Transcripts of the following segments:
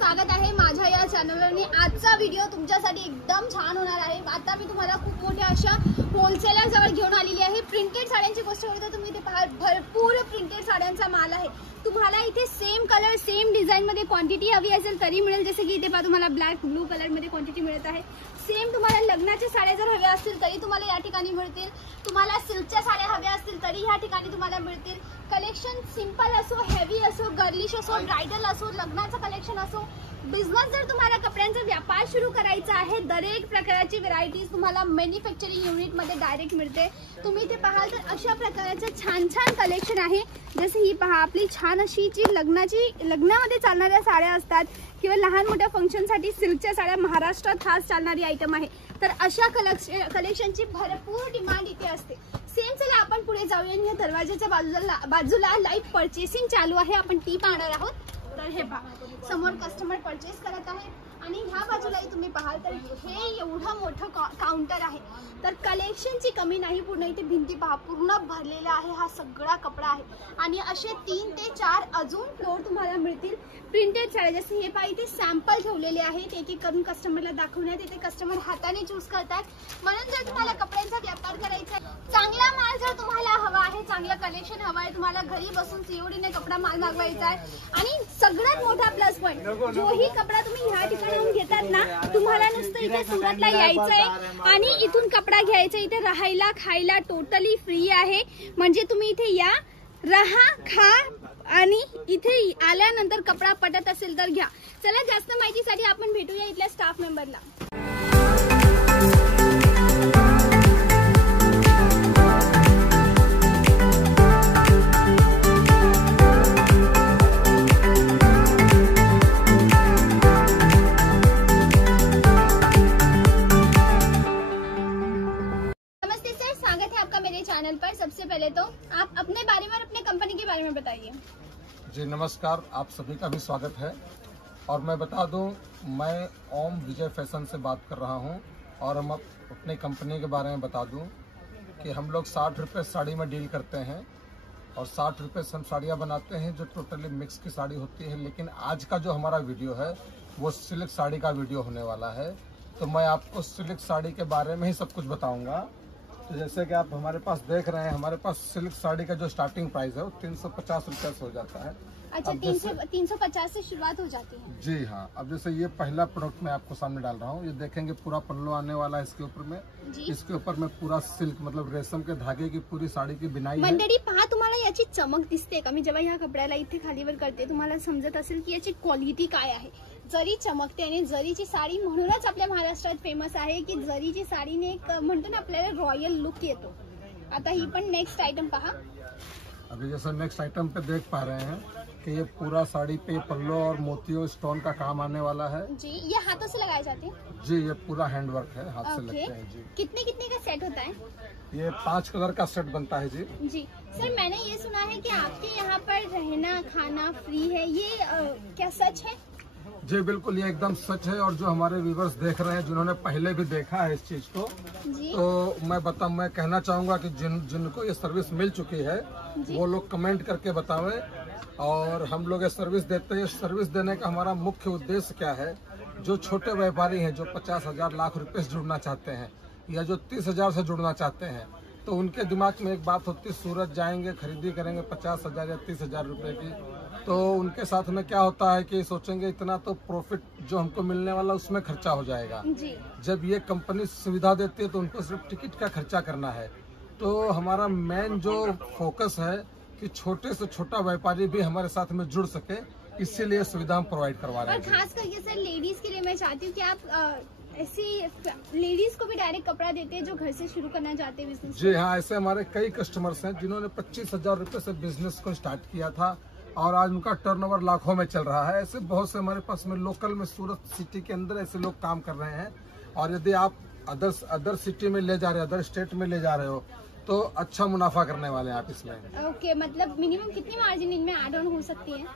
स्वागत आहे माझ्या या चॅनलवर आणि आजचा व्हिडिओ तुमच्यासाठी एकदम छान होणार आहे। आता मी तुम्हाला खूप मोठ्या अशा होलसेलर जवळ घेऊन आलेली आहे। प्रिंटेड साड्यांची गोष्ट करतो तुम्ही इथे पहा, भरपूर प्रिंटेड साड्यांचा माल आहे। तुम्हाला इथे सेम कलर सेम डिझाइन मध्ये क्वांटिटी हवी असेल तरी मिळेल। जसे की इथे पहा तुम्हाला ब्लॅक ब्लू कलर मध्ये क्वांटिटी मिळत आहे। सेम तुम्हाला लग्नाच्या साड्या जर हव्या असतील तरी तुम्हाला या ठिकाणी मिळतील। तुम्हाला सिल्कच्या साड्या हव्या असतील तरी या ठिकाणी तुम्हाला मिळतील। कलेक्शन सिंपल असो, हेवी असो, गर्लिश असो, ब्राइडल असो, लग्नाचं कलेक्शन असो, बिझनेस जर तुम्हाला कपड्यांचा व्यापार सुरू करायचा आहे, दरेक प्रकारची व्हरायटीज तुम्हाला मॅन्युफॅक्चरिंग युनिट मध्ये डायरेक्ट मिळते। तुम्ही इथे पाहाल तर अशा प्रकारचं छान छान कलेक्शन आहे। जसे ही पहा आपली छान अशी जी लग्नामध्ये चालणाऱ्या साड्या असतात किंवा लहान मोठ्या फंक्शनसाठी सिल्कच्या साड्या महाराष्ट्रात खास चालणारी आयटम आहे। तर अशा कलेक्शनची भरपूर डिमांड इथे असते। सेम चला आपण पुढे जाऊया। या दरवाजाच्या बाजूला लाईव्ह परचेसिंग चालू आहे, आपण ती पाहणार आहोत। तर हे पहा समोर कस्टमर परचेस करत आहे आणि ह्या बाजूलाही तुम्ही पाहाल तर हे एवढं मोठं काउंटर आहे। तर कलेक्शनची कमी नाही, पूर्ण इथे भिंती पहा पूर्ण भरलेला आहे। हा सगळा कपडा आहे आणि असे 3 ते 4 अजून फ्लोर तुम्हाला मिळतील प्रिंटेड साड्या। जसे हे पहा इथे सॅम्पल ठेवलेले आहेत, एक एक करून कस्टमरला दाखवण्यात येते। कस्टमर हाताने चूज करतात। म्हणून जर तुम्हाला कपड्यांचा व्यापार करायचा आहे, चांगला माल जर तुम्हाला हवा आहे, चांगलं कलेक्शन हवं आहे, तुम्हाला घरी बसून सीओडीने कपडा माल मागवायचा आहे आणि सगळ्यात मोठा प्लस पॉइंट जोही कपडा तुम्ही ह्या ठिकाणी घेतात ना, तुम्हाला नुसतं इथे सुरतला यायचंय आणि इथून कपडा घ्यायचा। इथे राहायला खायला टोटली फ्री आहे। म्हणजे तुम्ही इथे या, राहा, खा आणि इथे आल्यानंतर कपडा पटत असेल तर घ्या। चला जास्त माहितीसाठी आपण भेटूया इथल्या स्टाफ मेंबरला। चैनल पर सबसे पहले तो आप अपने बारे में और अपने कंपनी के बारे में बताइए। जी नमस्कार, आप सभी का भी स्वागत है। और मैं बता दूं, मैं ओम विजय फैशन से बात कर रहा हूं और हम अपने कंपनी के बारे में बता दूं कि हम लोग 60 रुपये साड़ी में डील करते हैं और 60 रुपये से हम साड़ियाँ बनाते हैं जो टोटली मिक्स की साड़ी होती है। लेकिन आज का जो हमारा वीडियो है वो सिल्क साड़ी का वीडियो होने वाला है। तो मैं आपको सिल्क साड़ी के बारे में ही सब कुछ बताऊँगा। तो जैसे कि आप हमारे पास देख रहे हैं, हमारे पास सिल्क साड़ी का जो स्टार्टिंग प्राइस है वो 350 रुपये से हो जाता है। अच्छा, 350 से शुरुआत हो जाती है। जी हाँ। अब जैसे ये पहला प्रोडक्ट मैं आपको सामने डाल रहा हूँ, ये देखेंगे पूरा पल्लू आने वाला है इसके ऊपर में। इसके ऊपर में पूरा सिल्क मतलब रेशम के धागे की पूरी साड़ी की बिनाई है। मंडळी पहा, तुम्हाला याची चमक दिसते का? मी जेव्हा ह्या कपड्याला इथे खालीवर करते तुम्हाला समजत असेल की याची क्वालिटी काय आहे। जरी चमकते आणि जरीची साडी म्हणूनच आपल्या महाराष्ट्रात फेमस आहे की जरीची साडीने एक म्हणतो ना आपल्याला रॉयल लुक येतो। आता ही पण नेक्स्ट आइटम पहा। अभी जैसे नेक्स्ट आइटम पे देख पा रहे हैं कि ये पूरा साड़ी पे पल्लो और मोतियों स्टोन का काम आने वाला है। जी, ये हाथों से लगाए जाते हैं? जी, ये पूरा हैंडवर्क है, हाथ से लगते हैं। जी, कितने का सेट होता है? ये 5 कलर का सेट बनता है। जी जी सर, मैंने ये सुना है कि आपके यहाँ पर रहना खाना फ्री है, ये क्या सच है? जी बिल्कुल, ये एकदम सच है। और जो हमारे व्यूवर्स देख रहे हैं, जिन्होंने पहले भी देखा है इस चीज को, तो मैं कहना चाहूंगा कि जिनको ये सर्विस मिल चुकी है वो लोग कमेंट करके बतावें। और हम लोग ये सर्विस देते हैं। सर्विस देने का हमारा मुख्य उद्देश्य क्या है, जो छोटे व्यापारी हैं जो 50,000 लाख रुपए से जुड़ना चाहते हैं या जो 30,000 से जुड़ना चाहते हैं, तो उनके दिमाग में एक बात होती है, सूरत जाएंगे खरीदी करेंगे 50,000 या 30,000 रुपए की, तो उनके साथ में क्या होता है कि सोचेंगे इतना तो प्रॉफिट जो हमको मिलने वाला उसमें खर्चा हो जाएगा। जी। जब ये कंपनी सुविधा देती है तो उनको सिर्फ टिकट का खर्चा करना है। तो हमारा मेन जो फोकस है कि छोटे से छोटा व्यापारी भी हमारे साथ में जुड़ सके, इसीलिए सुविधा हम प्रोवाइड करवा रहे हैं। और खास करके सर लेडीज के लिए मैं चाहती हूँ कि आप ऐसी लेडीज को भी डायरेक्ट कपड़ा देते हैं जो घर से शुरू करना चाहते हैं बिजनेस। जी हाँ, ऐसे हमारे कई कस्टमर्स हैं जिन्होंने 25,000 रुपए से बिजनेस को स्टार्ट किया था और आज उनका टर्नओवर लाखों में चल रहा है। ऐसे बहुत से हमारे पास में लोकल में सूरत सिटी के अंदर ऐसे लोग काम कर रहे हैं। और यदि आप अदर सिटी में ले जा रहे हो, अदर स्टेट में ले जा रहे हो, तो अच्छा मुनाफा करने वाले हैं आप इसमें। ओके, मतलब मिनिमम कितनी मार्जिन इनमें ऐड ऑन हो सकती है?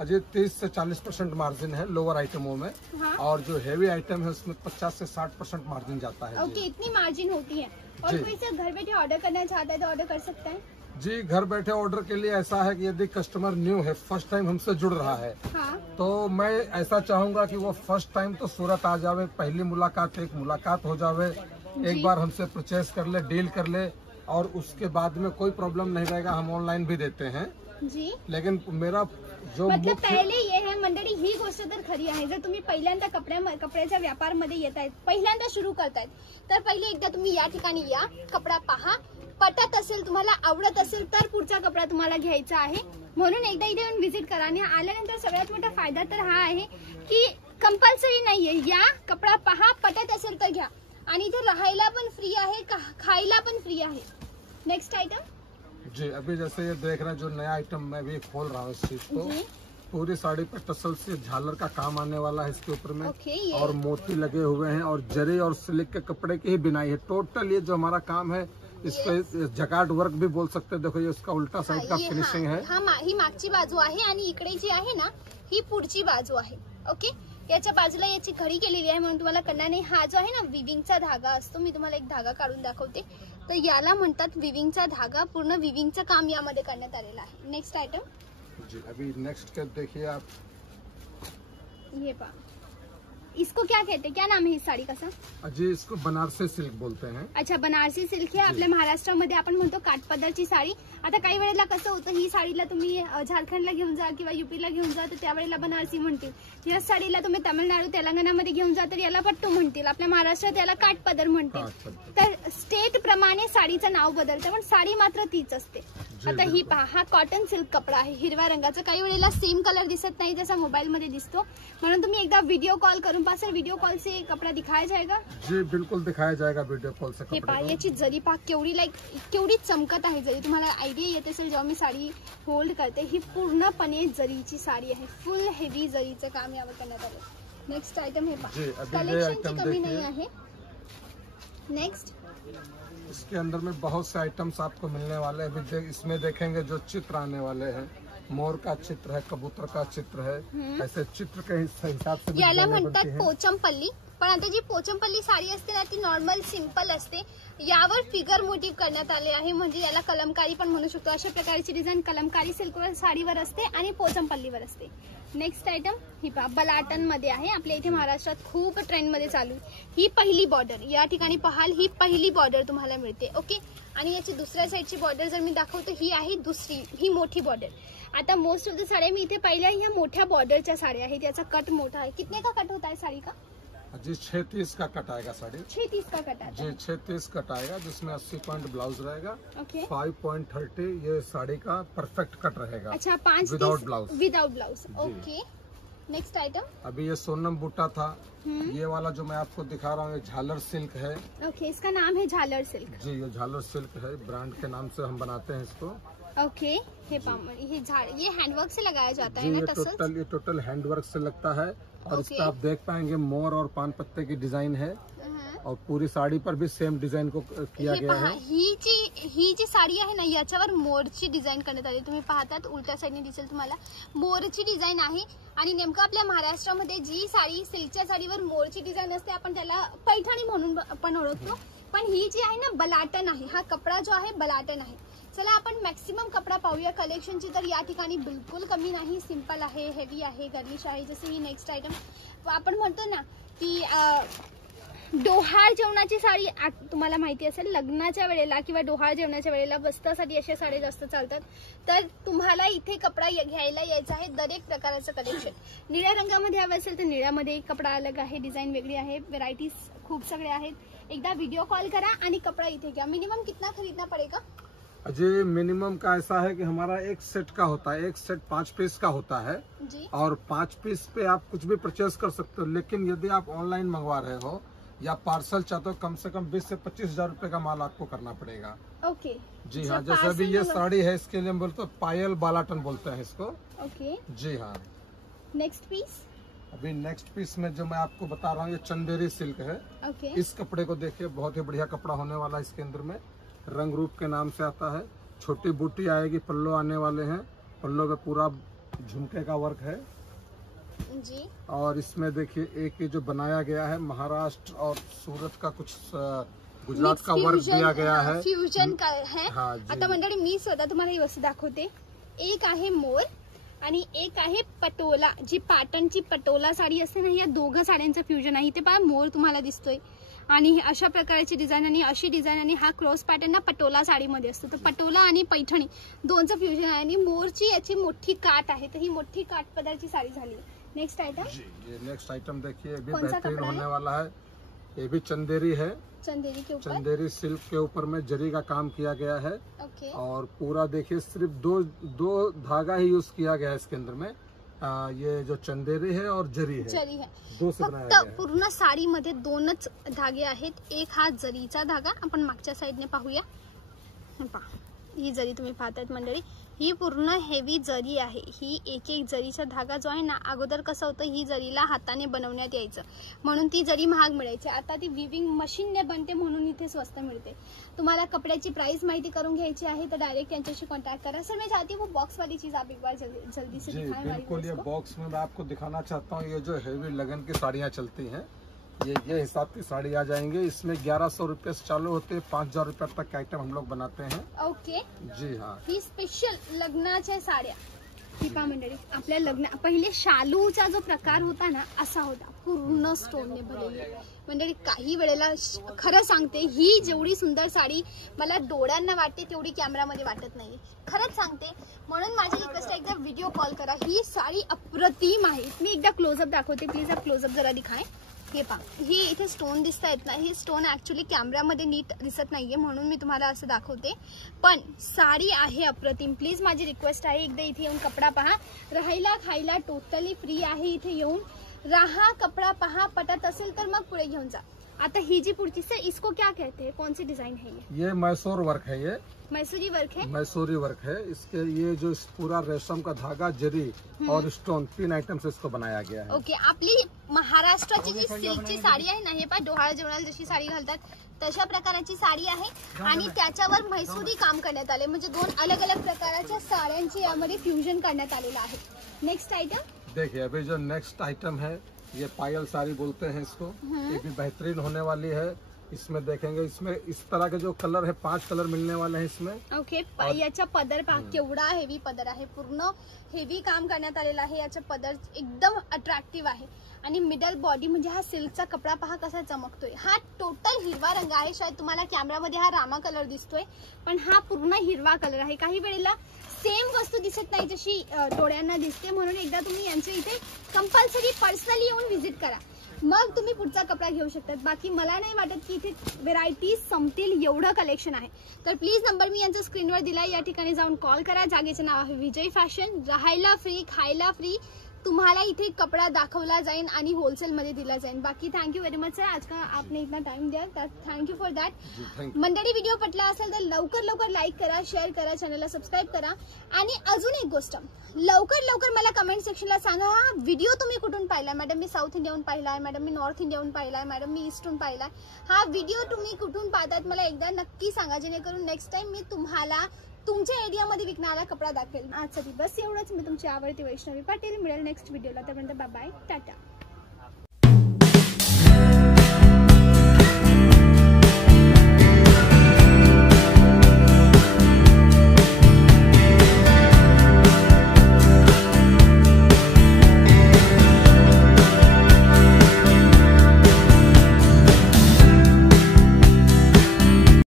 अजय 30 से 40% मार्जिन है लोअर आइटमों में। हाँ? और जो हेवी आइटम है उसमें 50 से 60% मार्जिन जाता है। ओके, इतनी मार्जिन होती है। और कोई से घर बैठे ऑर्डर करना चाहता है तो ऑर्डर कर सकता है? जी, घर बैठे ऑर्डर के लिए ऐसा है कि यदि कस्टमर न्यू है, फर्स्ट टाइम हमसे जुड़ रहा है, हाँ तो मैं ऐसा चाहूंगा कि वो फर्स्ट टाइम तो सूरत आ जावे, पहली मुलाकात एक मुलाकात हो जावे, एक बार हमसे परचेस कर ले, डील कर ले, और उसके बाद में कोई प्रॉब्लम नहीं रहेगा। हम ऑनलाइन भी देते हैं जी, लेकिन मेरा जो मतलब पहिले ये है मंडळी, ही गोष्ट तर खरी आहे. जर तुम्ही पहिल्यांदा कपड्याच्या व्यापारमध्ये येत आहेत, पहिल्यांदा सुरू करतायत, तर पहिले एकदा तुम्ही या ठिकाणी या, कपडा पहा, पटत असेल, तुम्हाला आवडत असेल तर पुढचा कपडा तुम्हाला घ्यायचा आहे. म्हणून एकदा इथे येऊन व्हिजिट करा. आणि आल्यानंतर सगळ्यात मोठा फायदा तर हा आहे की कंपल्सरी नाहीये, या, कपडा पहा, पटत असेल तर घ्या. आणि इथे राहायला पण फ्री आहे, खायला पण फ्री आहे. नेक्स्ट आइटम जी, अभी जैसे ये देख रहे हैं जो नया आइटम मैं भी खोल रहा हूँ इस चीज को, जी, पूरी साड़ी पर टसल से झालर का काम आने वाला है इसके ऊपर में, ओके, ये और मोती लगे हुए हैं और जरी और सिल्क के कपड़े की ही बिनाई है। टोटल ये जो हमारा काम है, इस पे जकार्ड वर्क भी बोल सकते हैं। देखो ये उसका उल्टा साइड का फिनिशिंग है। ही मागची बाजू आहे आणि इकडे जी आहे ना, ही पुढची बाजू आहे. ओके, याच्या बाजूला याची घडी केलेली आहे, म्हणून तुम्हाला कळणार नाही. हा जो आहे ना विविंगचा धागा असतो, मी तुम्हाला एक धागा काढून दाखवते. तर याला म्हणतात विविंगचा धागा. पूर्ण विविंगचं काम यामध्ये करण्यात आलेलं आहे. नेक्स्ट आइटम जी, अभी नेक्स्ट के देखिए आप, ये पहा, इसको क्या कहते हैं, क्या नाम है इस साड़ी का सर? जी इसको बनारसी सिल्क बोलते हैं। अच्छा, बनारसी सिल्क हे आपल्या महाराष्ट्रामध्ये आपण म्हणतो काठपदरची साडी. आता काही वेळेला कसं होतं, ही साडीला तुम्ही झारखंडला घेऊन जा किंवा युपीला घेऊन जा तर त्यावेळेला बनारसी म्हणतील. या साडीला तुम्ही तामिळनाडू तेलंगणामध्ये घेऊन जा तर याला पट्टू म्हणतील. आपल्या महाराष्ट्रात याला काठपदर म्हणतील. तर स्टेट प्रमाणे साडीचं नाव बदलतं, पण साडी मात्र तीच असते. आता ही पहा, हा कॉटन सिल्क कपडा आहे हिरव्या रंगाचा. काही वेळेला सेम कलर दिसत नाही जसा मोबाईल मध्ये दिसतो, म्हणून तुम्ही एकदा व्हिडिओ कॉल करून पहा. सर व्हिडिओ कॉल से कपडा दिखाया जाएगा? जी बिल्कुल दिखाया जाएगा वीडियो कॉल से. हे पहा, याची जरी पहा केवढी चमकत आहे जरी. तुम्हाला आयडिया येत असेल जेव्हा मी साडी होल्ड करते, ही पूर्णपणे जरीची साडी आहे. फुल हेवी जरीचं काम यावर करण्यात आलं. नेक्स्ट आइटम हे पहा, कलेक्शनची कमी नाही आहे. नेक्स्ट, इसके अंदर में बहुत से आइटम्स आपको मिलने वाले हैं। अभी इसमें देखेंगे जो चित्र आने वाले हैं, मोर का चित्र है, कबूतर का चित्र है, ऐसे चित्र के हिसाब से याला म्हणतात पोचमपल्ली. पण आता जी पोचमपल्ली साडी असते ना, ती नॉर्मल सिंपल असते. यावर फिगर मोटिव्ह करण्यात आले आहे, म्हणजे याला कलमकारी पण म्हणू शकतो. अशा प्रकारची डिझाईन कलमकारी सिल्कवर साडीवर असते आणि पोचमपल्लीवर असते. नेक्स्ट आइटम ही पहा, बलाटन मध्ये आहे. आपल्या इथे महाराष्ट्रात खूप ट्रेंड मध्ये चालू. ही पहिली बॉर्डर या ठिकाणी पाहाल, ही पहिली बॉर्डर तुम्हाला मिळते. ओके, आणि याची दुसऱ्या साईडची बॉर्डर जर मी दाखवतो, ही आहे दुसरी, ही मोठी बॉर्डर. आता मोस्ट ऑफ द साड्या मी इथे पाहिल्या, ह्या मोठ्या बॉर्डरच्या साड्या आहेत. याचा कट मोठा आहे. कितने का कट होता है साड़ी का? जी 36 का कट आएगा साड़ी. 36 का कट आता है. जी 36 कट आएगा, जिसमें 80 पॉइंट ब्लाउज रहेगा. ओके, 5.30 ये साड़ी का परफेक्ट कट रहेगा. अच्छा, 5 without blouse. Without blouse. Okay, next item. अभी ये सोनम बूटा था. ये वाला जो मैं आपको दिखा रहा हूँ, ये झालर सिल्क है. ओके, इसका नाम है झालर सिल्क. जी ये झालर सिल्क है, ब्रांड के नाम से हम बनाते हैं इसको. ओके, ये हैंडवर्क से लगाया जाता है जी ना, ये टोटल हैंडवर्क से लगता है. और इस पे आप देख पाएंगे मोर और पान पत्ते की डिजाइन है, और पूरी साड़ी पर भी सेम डिझाईन को किया गया है. ही जी साडी आहे ना, याच्यावर मोरची डिझाईन करण्यात आली. तुम्ही पाहतात उलट्या साईडने दिसेल तुम्हाला, मोरची डिझाईन आहे. आणि नेमकं आपल्या महाराष्ट्रामध्ये जी साडी, सिल्कच्या साडीवर मोरची डिझाईन असते, आपण त्याला पैठणी म्हणून पण ओळखतो. पण ही जी आहे ना, बलाटन आहे. हा कपडा जो आहे बलाटन आहे. चला आपण मॅक्सिमम कपडा पाहूया कलेक्शनची. तर या ठिकाणी बिलकुल कमी नाही, सिंपल आहे, हेवी आहे, गर्लिश आहे. जसे ही नेक्स्ट आयटम आपण म्हणतो ना की डोहाळ जेवणाची साडी, तुम्हाला माहिती असेल लग्नाच्या वेळेला किंवा डोहाळ जेवणाच्या वेळेला बस्तासाठी अशा साडी जास्त चालतात. तर तुम्हाला इथे कपडा घ्यायला यायचा आहे. दरेक प्रकारचं कलेक्शन. निळ्या रंगामध्ये हवं असेल तर निळ्यामध्ये कपडा अलग आहे, डिझाईन वेगळी आहे, व्हेरायटीज खूप सगळे आहेत. एकदा व्हिडिओ कॉल करा आणि कपडा इथे घ्या. मिनिमम कितना खरीदना पड़ेगा? जी मिनिमम का ऐसा है कि हमारा एक सेट का होता है, एक सेट 5 पीस का होता है जी, और 5 पीस पे आप कुछ भी परचेज कर सकते हो. लेकिन यदि आप ऑनलाइन मंगवा रहे हो या पार्सल चाहते हो, कम से कम 20 से 25 हजार रुपए का माल आपको करना पड़ेगा. ओके, जी हाँ, जैसे अभी ये साड़ी है, इसके लिए हम बोलते हैं पायल बालाटन बोलते हैं इसको. ओके, जी हाँ. Next piece. अभी नेक्स्ट पीस में जो मैं आपको बता रहा हूँ, ये चंदेरी सिल्क है. ओके, इस कपड़े को देखिए, बहुत ही बढ़िया कपड़ा होने वाला है. इसके अंदर में रंग रूप के नाम से आता है. छोटी बूटी आएगी, पल्लो आने वाले हैं. पल्लो पे पूरा झुमके का वर्क है जी. और इसमें देखिए एक ये जो बनाया गया है, महाराष्ट्र और सूरत का कुछ गुजरात का वर्क दिया गया है, फ्युजन का है। हाँ जी। आता मंडळी मी स्वतः तुम्हाला ही वस्तू दाखवते। एक आहे मोर आणि एक आहे पटोला, जी पाटणची पटोला साडी असते ना, या दोघं साड्यांचं फ्युजन आहे। इथे पहा मोर तुम्हाला दिसतोय आणि अशा प्रकारची डिझाईन आणि अशी डिझाईन आणि हा क्रॉस पॅटर्न ना पटोला साडीमध्ये असतो। तर पटोला आणि पैठणी दोनचं फ्युजन आहे आणि मोरची याची मोठी काठ आहे। तर ही मोठी काठ पदरची साडी झाली। नेक्स्ट आइटम जी, ये नेक्स्ट आइटम देखिए, ये भी कौन सा बेहतरीन कपड़ा है? होने वाला है। ये भी चंदेरी है, चंदेरी के ऊपर। चंदेरी सिल्क के ऊपर में जरी का काम किया गया है ओके। और पूरा देखिए सिर्फ दो धागा ही यूज किया गया है इसके अंदर में। ये जो चंदेरी है और जरी है, जरी है। दो से बनाया फक्त गया है। पूर्ण साडीमध्ये दोनच धागे आहेत। एक हा जरीचा धागा, आपण मागच्या साईडने पाहूया। हे पहा, ही जरी तुम्ही पाहतायत मंडळी, ही पूर्ण हेवी जरी आहे। ही एक एक जरीचा धागा जो आहे ना, अगोदर कसं होतं, ही जरीला हाताने बनवण्यात यायचं म्हणून ती जरी महाग मिळायची। आता ती विविंग मशीनने बनते म्हणून इथे स्वस्त मिळते। तुम्हाला कपड्याची प्राइस माहिती करून घ्यायची आहे तर डायरेक्ट त्यांच्याशी कॉन्टैक्ट करा। सर मैं चाहती हूँ वो बॉक्स वाली चीज आप एक बार जल्दी से जी दिखाएं हमारी बिल्कुल, ये व्यूअर्स को। बॉक्स में मैं आपको दिखाना चाहता हूँ। ये जो हेवी लगन की साड़ियाँ चलती हैं, ये हिसाब की साड़ी आ जाएंगे। इसमें 1100 रुपये से चालू होते हैं, 5000 रुपये तक के आइटम हम लोग बनाते हैं। ओके। जी हाँ, ही स्पेशल लग्नाच्या साड्या। ही पहा मंडळी, आपल्या लग्न पहिले शालूचा जो प्रकार होता ना, असा होता, पूर्ण स्टोनने भरलेली। मंडळी काही वेळेला खरं सांगते, ही जेवढी सुंदर साडी मला डोळ्यांना वाटते तेवढी कॅमेरामध्ये वाटत नाही। खरंच सांगते, म्हणून माझी रिक्वेस्ट आहे, एकदा व्हिडिओ कॉल करा। ही साडी अप्रतिम आहे। मी एकदा क्लोजअप दाखवते, प्लीज आप क्लोजअप जरा दिखाएं। हे पहा, ही इथे स्टोन दिसतायत ना, ही स्टोन ऍक्च्युली कॅमेरामध्ये नीट दिसत नाहीये म्हणून मी तुम्हाला असं दाखवते, पण साडी आहे अप्रतिम। प्लीज माझी रिक्वेस्ट आहे, एकदा इथे येऊन कपडा पहा। राहायला खायला टोटली फ्री आहे। इथे येऊन राहा, कपडा पहा, पटत असेल तर मग पुढे घेऊन जा। आता ही जी पुढची सर, इसको क्या कहते हैं, कौन सी डिजाइन है ये मैसूर वर्क है, ये मैसूरी वर्क है। मैसूरी वर्क है। इसके ये जो पूरा रेशम का धागा, जरी और स्टोन, 3 आइटम से इसको बनाया गया है। ओके। आपली महाराष्ट्राची जी सिल्कची साडी आहे ना, हे पहा, डोहाळ जेवणाला जशी साडी घालतात तशा प्रकाराची साडी आहे आणि त्याच्यावर म्हैसूरी काम करण्यात आले, म्हणजे 2 अलग अलग प्रकाराच्या साड्यांचे यामध्ये फ्युजन करण्यात आलेलं आहे। नेक्स्ट आइटम देखिए, अभी जो नेक्स्ट आइटम है, ये पायल साड़ी बोलते हैं इसको। ये भी बेहतरीन होने वाली है। इसमें देखेंगे, इसमें इस तरह के जो कलर है, 5 कलर मिलने वाले हैं इसमें। ओके। याचा पदर पहा, केवढा हेवी पदर आहे, पूर्ण हेवी काम करण्यात आलेलं आहे। याचा पदर एकदम अट्रॅक्टिव्ह आहे आणि मिडल बॉडी म्हणजे हा सिल्कचा कपडा पहा कसा चमकतोय। हा टोटल हिरवा रंग आहे। शायद तुम्हाला कॅमेरामध्ये हा रामा कलर दिसतोय, पण हा पूर्ण हिरवा कलर आहे। काही वेळेला सेम वस्तू दिसत नाही जशी डोळ्यांना दिसते, म्हणून एकदा तुम्ही यांच्या इथे कंपल्सरी पर्सनली येऊन व्हिजिट करा, मग तुम्ही पुढचा कपडा घेऊ शकतात। बाकी मला नाही वाटत की इथे व्हेरायटीज संपतील, एवढं कलेक्शन आहे। तर प्लीज नंबर मी यांचा स्क्रीनवर दिलाय, या ठिकाणी जाऊन कॉल करा। जागेचे नाव आहे विजय फॅशन। राहायला फ्री, खायला फ्री, तुम्हाला इथे कपड़ा दाखवला जाईल आणि होलसेल मध्ये दिला जाईल। बाकी थँक्यू व्हेरी मच सर, आज का आपने इतना टाइम दिया, थँक्यू फॉर दॅट। मंडळी, व्हिडिओ पटला असेल तर लवकर लाईक करा, शेअर करा, चॅनलला सबस्क्राईब करा। आणि अजून एक गोष्ट, लवकर मला कमेंट सेक्शनला सांगा, हा व्हिडिओ तुम्ही कुठून पाहिलाय। मॅडम मी साऊथ इंडियाहून पाहिलाय, मॅडम मी नॉर्थ इंडियाहून पाहिलाय, मॅडम मी ईस्टहून पाहिलाय। हा व्हिडिओ तुम्ही कुठून पाहतात मला एकदा नक्की सांगा, जेणेकरून नेक्स्ट टाइम मी तुम्हाला तुमच्या एरियामध्ये विकणारा कपडा दाखवेल। आजसाठी बस एवढंच। मी तुमची आवडती वैष्णवी पाटील, मिळेल नेक्स्ट व्हिडिओला, तोपर्यंत बाय बाय, टाटा।